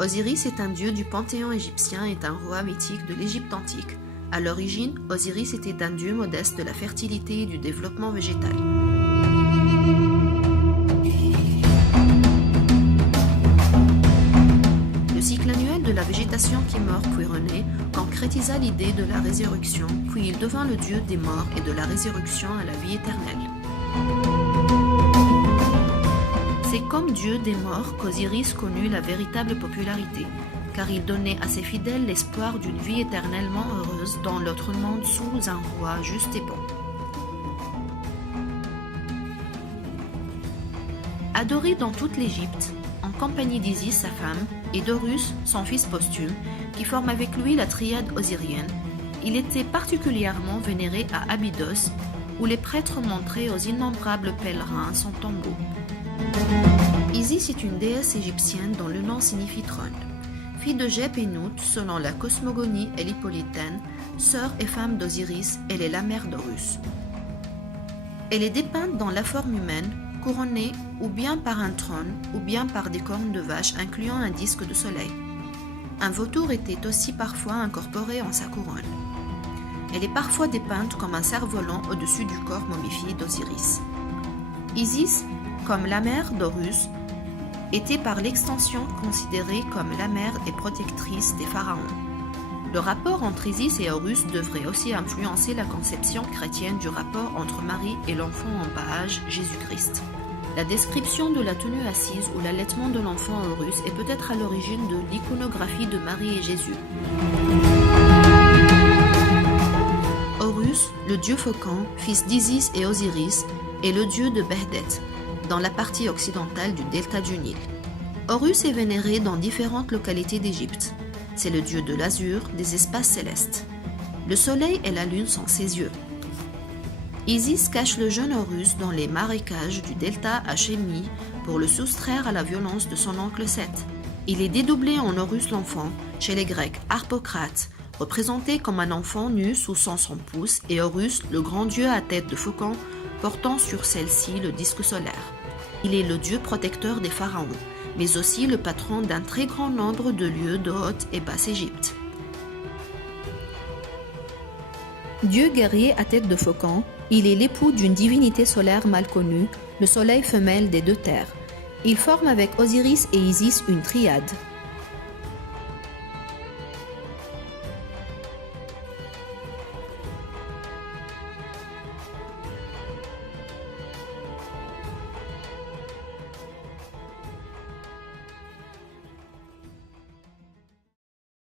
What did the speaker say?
Osiris est un dieu du panthéon égyptien et un roi mythique de l'Égypte antique. À l'origine, Osiris était un dieu modeste de la fertilité et du développement végétal. Le cycle annuel de la végétation qui meurt puis renaît concrétisa l'idée de la résurrection, puis il devint le dieu des morts et de la résurrection à la vie éternelle. C'est comme dieu des morts qu'Osiris connut la véritable popularité, car il donnait à ses fidèles l'espoir d'une vie éternellement heureuse dans l'autre monde sous un roi juste et bon. Adoré dans toute l'Égypte, en compagnie d'Isis sa femme et d'Horus son fils posthume, qui forment avec lui la triade osirienne, il était particulièrement vénéré à Abydos, où les prêtres montraient aux innombrables pèlerins son tombeau. Isis est une déesse égyptienne dont le nom signifie trône. Fille de Geb et Nout, selon la cosmogonie héliopolitaine, sœur et femme d'Osiris, elle est la mère d'Horus. Elle est dépeinte dans la forme humaine, couronnée ou bien par un trône ou bien par des cornes de vache incluant un disque de soleil. Un vautour était aussi parfois incorporé en sa couronne. Elle est parfois dépeinte comme un cerf-volant au-dessus du corps momifié d'Osiris. Isis, comme la mère d'Horus, était par l'extension considérée comme la mère et protectrice des pharaons. Le rapport entre Isis et Horus devrait aussi influencer la conception chrétienne du rapport entre Marie et l'enfant en bas âge, Jésus-Christ. La description de la tenue assise ou l'allaitement de l'enfant Horus est peut-être à l'origine de l'iconographie de Marie et Jésus. Horus, le dieu faucon, fils d'Isis et Osiris, est le dieu de Behdet, dans la partie occidentale du delta du Nil. Horus est vénéré dans différentes localités d'Égypte. C'est le dieu de l'azur, des espaces célestes. Le soleil et la lune sont ses yeux. Isis cache le jeune Horus dans les marécages du delta à Chémi pour le soustraire à la violence de son oncle Seth. Il est dédoublé en Horus l'enfant, chez les Grecs Harpocrate, représenté comme un enfant nu sous son pouce, et Horus, le grand dieu à tête de faucon, portant sur celle-ci le disque solaire. Il est le dieu protecteur des pharaons, mais aussi le patron d'un très grand nombre de lieux de Haute et Basse Égypte. Dieu guerrier à tête de faucon, il est l'époux d'une divinité solaire mal connue, le soleil femelle des deux terres. Il forme avec Osiris et Isis une triade.